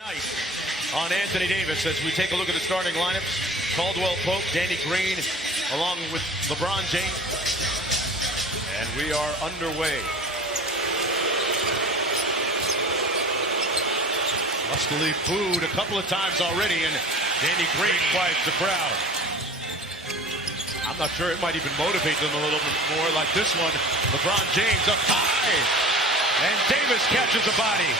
Night on Anthony Davis as we take a look at the starting lineups. Caldwell Pope, Danny Green, along with LeBron James. And we are underway. Lustily booed a couple of times already, and Danny Green quiets the crowd. I'm not sure, it might even motivate them a little bit more like this one. LeBron James up high, and Davis catches a body.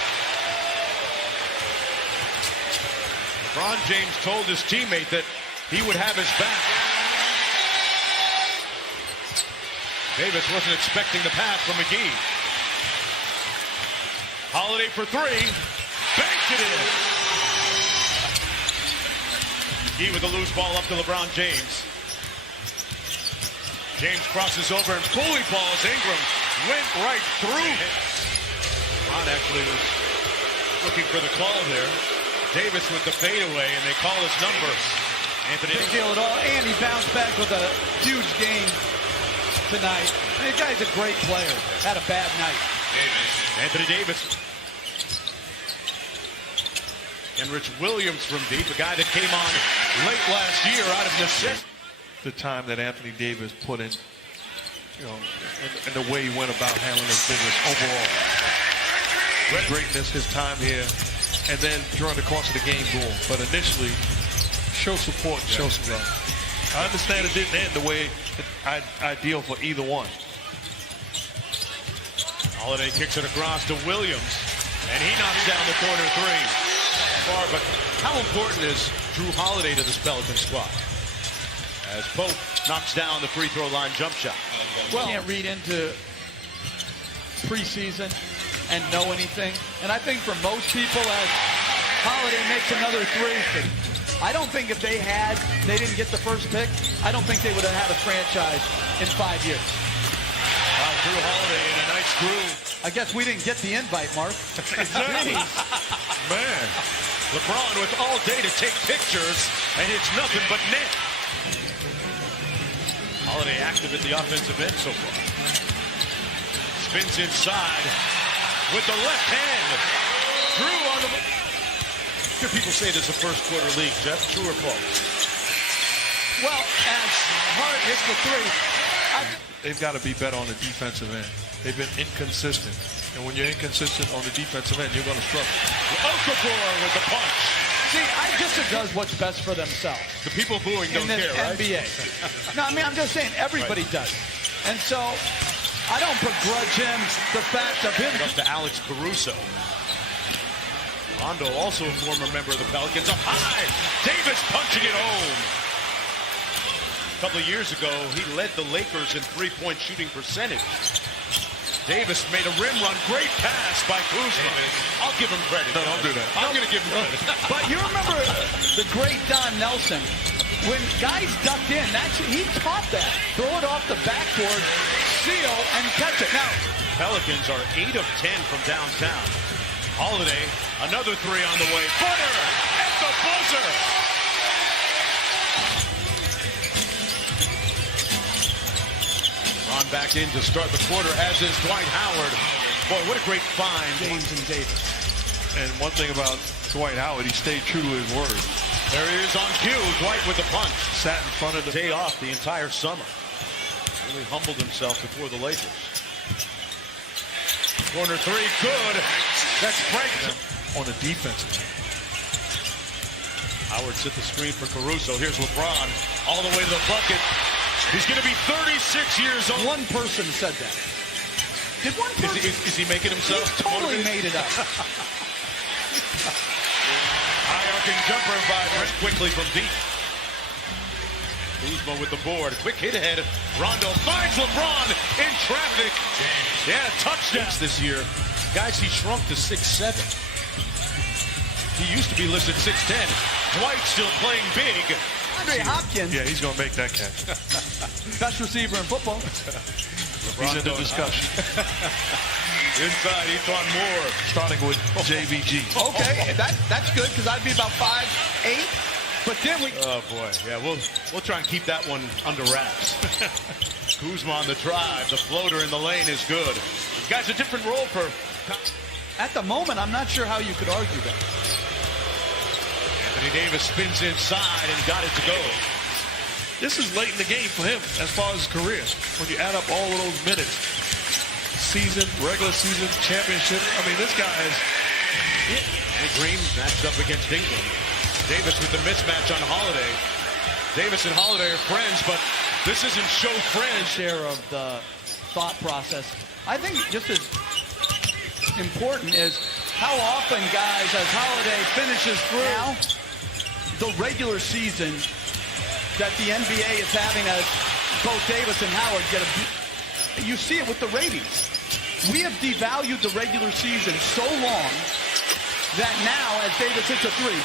LeBron James told his teammate that he would have his back. Davis wasn't expecting the pass from McGee. Holiday for three. Banks it in. McGee with the loose ball up to LeBron James. James crosses over and bully balls. Ingram went right through. LeBron actually was looking for the call there. Davis with the fadeaway, and they call his number. Anthony. Big deal at all, and he bounced back with a huge game tonight. And the guy's a great player. Had a bad night. Anthony Davis. And Rich Williams from deep, a guy that came on late last year out of necessity. The time that Anthony Davis put in, and the way he went about handling his business overall. Greatness, his time here. And then during the course of the game, boom. But initially, show support and show some love. I understand it didn't end the way ideal for either one. Holiday kicks it across to Williams, and he knocks down the corner three. Far, but how important is Drew Holiday to this Pelican squad? As Pope knocks down the free throw line jump shot. Well, you can't read into preseason and know anything. And I think for most people, as Holiday makes another three, I don't think if they didn't get the first pick, I don't think they would have had a franchise in 5 years. Wow, Drew Holiday in a nice groove. I guess we didn't get the invite, Mark. Exactly. Man. LeBron with all day to take pictures, and it's nothing but net. Holiday active at the offensive end so far. Spins inside with the left hand. Drew on the... Good people say this is a first quarter league, Jeff. True or false? Well, as Hart hits the three, They've got to be better on the defensive end. They've been inconsistent. And when you're inconsistent on the defensive end, you're going to struggle. Okafor with the punch. see, I just does what's best for themselves. The people booing don't care, right? NBA. No, I mean, I'm just saying everybody does. And so I don't begrudge him the fact of him. Up to Alex Caruso. Rondo, also a former member of the Pelicans, up high. Davis punching it home. A couple of years ago, he led the Lakers in three-point shooting percentage. Davis made a rim run. Great pass by Kuzma. I'll give him credit. No, don't do that. I'm going to give him credit. But you remember the great Don Nelson. When guys ducked in, he taught that. Throw it off the backboard, seal, and catch it. Now, Pelicans are 8 of 10 from downtown. Holiday, another three on the way. Footer at the buzzer. Ron back in to start the quarter, as is Dwight Howard. Boy, what a great find. James and Davis. And one thing about Dwight Howard, he stayed true to his word. There he is on cue. Dwight with the punch. Sat in front of the Day off the entire summer. Really humbled himself before the Lakers. Corner three, good. That's Frank on the defense. Howard set the screen for Caruso. Here's LeBron all the way to the bucket. He's going to be 36 years old. One person said that. Did one person? Is he making himself? He totally made it up. High arcing jumper by Brent quickly from deep. Kuzma with the board. Quick hit ahead. Rondo finds LeBron in traffic. Yeah, touchdown this year. Guys, he shrunk to 6'7". He used to be listed 6'10". Dwight still playing big. Andre Hopkins. Yeah, he's going to make that catch. Best receiver in football. He's in the discussion. Inside, he thought more. Starting with JVG. Okay, that's good because I'd be about 5'8". But then we... Oh, boy. Yeah, we'll try and keep that one under wraps. Kuzma on the drive. The floater in the lane is good. Guy's a different role for... At the moment, I'm not sure how you could argue that. Anthony Davis spins inside and got it to go. This is late in the game for him as far as his career. When you add up all of those minutes, season, regular season, championship. I mean, this guy is. And Green matched up against Ingram. Davis with the mismatch on Holiday. Davis and Holiday are friends, but this isn't show friends. Share of the thought process. I think just as important is how often guys, as Holiday finishes through now, the regular season that the NBA is having as both Davis and Howard get a. You see it with the ratings. We have devalued the regular season so long that now, as Davis hits a three,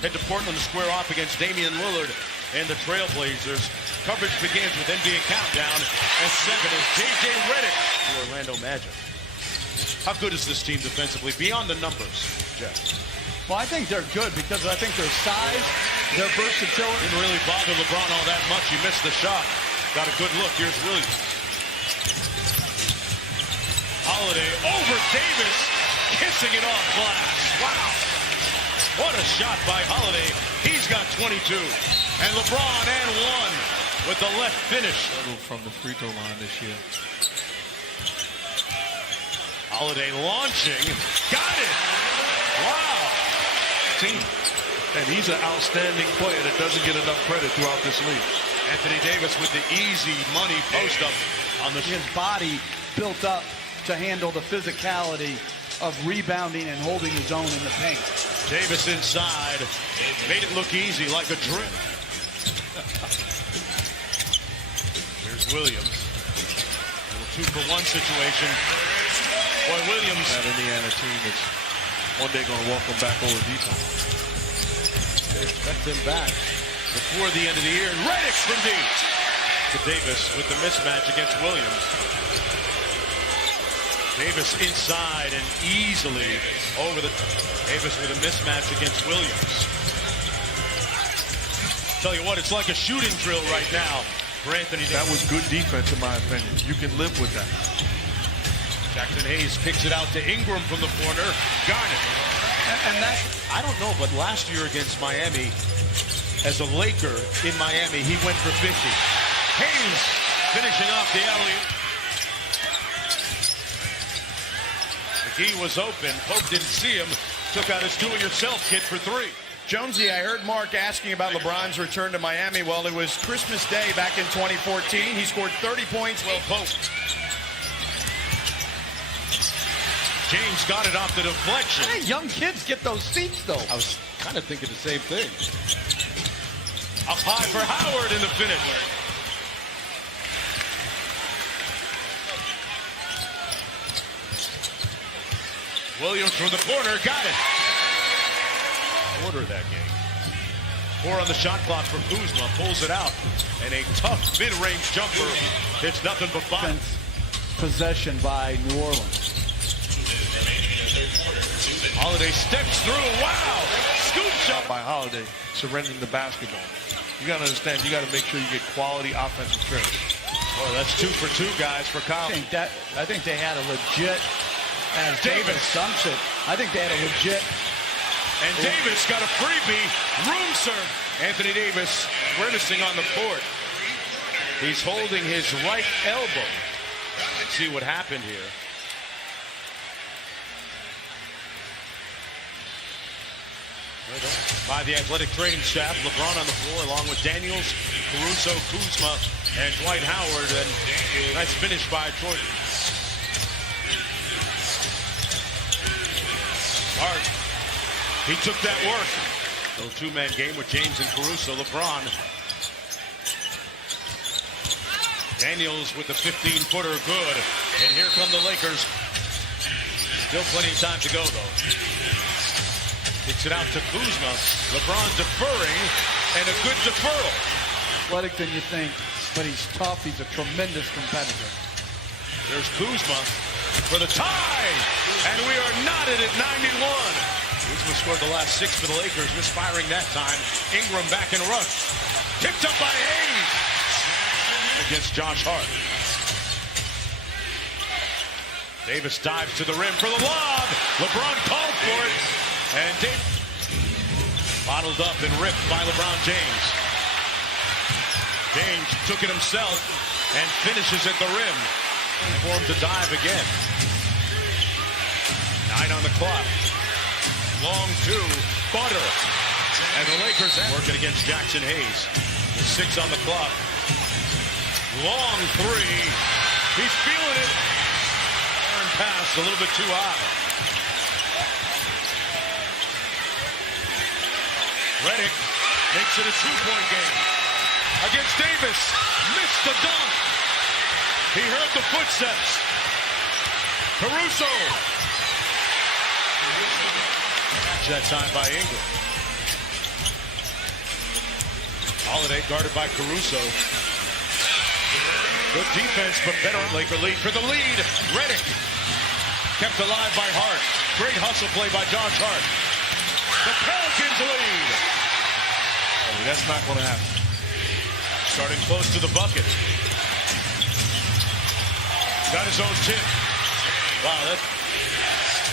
head to Portland to square off against Damian Lillard and the Trailblazers. Coverage begins with NBA Countdown. And second is J.J. Redick, the Orlando Magic. How good is this team defensively beyond the numbers, Jeff? Well, I think they're good because I think their size, their versatility. Didn't really bother LeBron all that much. He missed the shot. Got a good look. Here's Williams. Holiday over Davis, kissing it off glass. Wow. What a shot by Holiday. He's got 22. And LeBron and one with the left finish. From the free throw line this year. Holiday launching. Got it. Wow. Team. And he's an outstanding player that doesn't get enough credit throughout this league. Anthony Davis with the easy money post up on the his body built up to handle the physicality of rebounding and holding his own in the paint. Davis inside. Made it look easy like a drip. Here's Williams. Little 2-for-1 situation. Boy, Williams. That Indiana team is one day going to welcome back over defense. They expect him back before the end of the year. Redick from deep. To Davis with the mismatch against Williams. Davis inside and easily over the. Davis with a mismatch against Williams. Tell you what, it's like a shooting drill right now for Anthony Davis. That was good defense, in my opinion. You can live with that. Jackson Hayes kicks it out to Ingram from the corner. Got it. And that, I don't know, but last year against Miami, as a Laker in Miami, he went for 50. Hayes finishing off the alley-oop. McGee was open. Pope didn't see him. Took out his do-it-yourself kit for three. Jonesy, I heard Mark asking about LeBron's return to Miami. Well, it was Christmas Day back in 2014. He scored 30 points. Well, Pope. James got it off the deflection. Hey, young kids get those seats, though. I was kind of thinking the same thing. Up high for Howard in the finish. Williams from the corner, got it. Quarter of that game. 4 on the shot clock for Kuzma, pulls it out. And a tough mid-range jumper. It's nothing but 5. Possession by New Orleans. Holiday steps through, wow! Scoop shot by Holiday, surrendering the basketball. You got to understand, you got to make sure you get quality offensive credit. Well, that's 2 for 2 guys for Kyle. I think they had a legit. As Davis dumps it, I think they had a legit. And Davis got a freebie. Room serve. Anthony Davis grimacing on the court. He's holding his right elbow. Let's see what happened here. By the athletic training staff, LeBron on the floor along with Daniels, Caruso, Kuzma, and Dwight Howard. And nice finish by Jordan. Hart. He took that work. Little two-man game with James and Caruso. LeBron. Daniels with the 15-footer good. And here come the Lakers. Still plenty of time to go, though. Kicks it out to Kuzma. LeBron deferring, and a good deferral. Athletic than you think, but he's tough. He's a tremendous competitor. There's Kuzma for the tie, and we are knotted at 91. Kuzma scored the last 6 for the Lakers, misfiring that time. Ingram back in a rush. Tipped up by Hayes against Josh Hart. Davis dives to the rim for the lob. LeBron called for it. And Bottled up and ripped by LeBron James. James took it himself and finishes at the rim. And for him to dive again. 9 on the clock. Long two. Butter. And the Lakers working against Jackson Hayes. With 6 on the clock. Long three. He's feeling it. Turn pass a little bit too high. Redick makes it a 2-point game. Against Davis. Missed the dunk. He heard the footsteps. Caruso. Catch that time by Ingram. Holiday guarded by Caruso. Good defense, but better Laker lead for the lead. Redick kept alive by Hart. Great hustle play by Josh Hart. The Pelicans lead. Oh, that's not going to happen. Starting close to the bucket. Got his own tip. Wow, that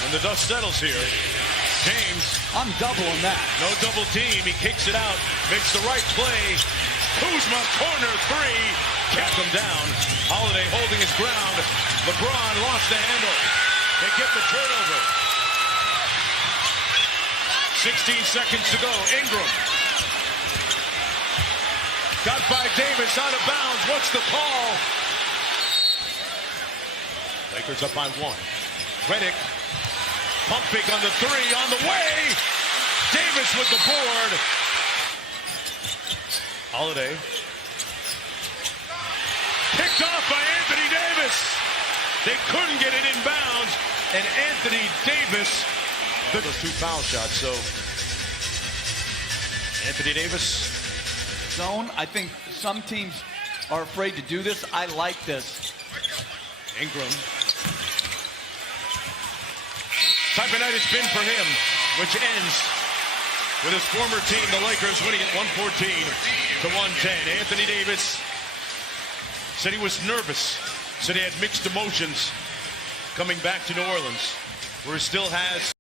when the dust settles here. James. I'm doubling that. No double team. He kicks it out. Makes the right play. Kuzma corner three. Kept him down. Holiday holding his ground. LeBron lost the handle. They get the turnover. 16 seconds to go. Ingram. Got by Davis out of bounds. What's the call? Lakers up by 1. Redick. Pump fake on the 3. On the way. Davis with the board. Holiday. Picked off by Anthony Davis. They couldn't get it in bounds. And Anthony Davis. Those 2 foul shots. So Anthony Davis. Zone. I think some teams are afraid to do this. I like this. Ingram. Type of night it's been for him, which ends with his former team, the Lakers, winning at 114 to 110. Anthony Davis said he was nervous, said he had mixed emotions coming back to New Orleans, where he still has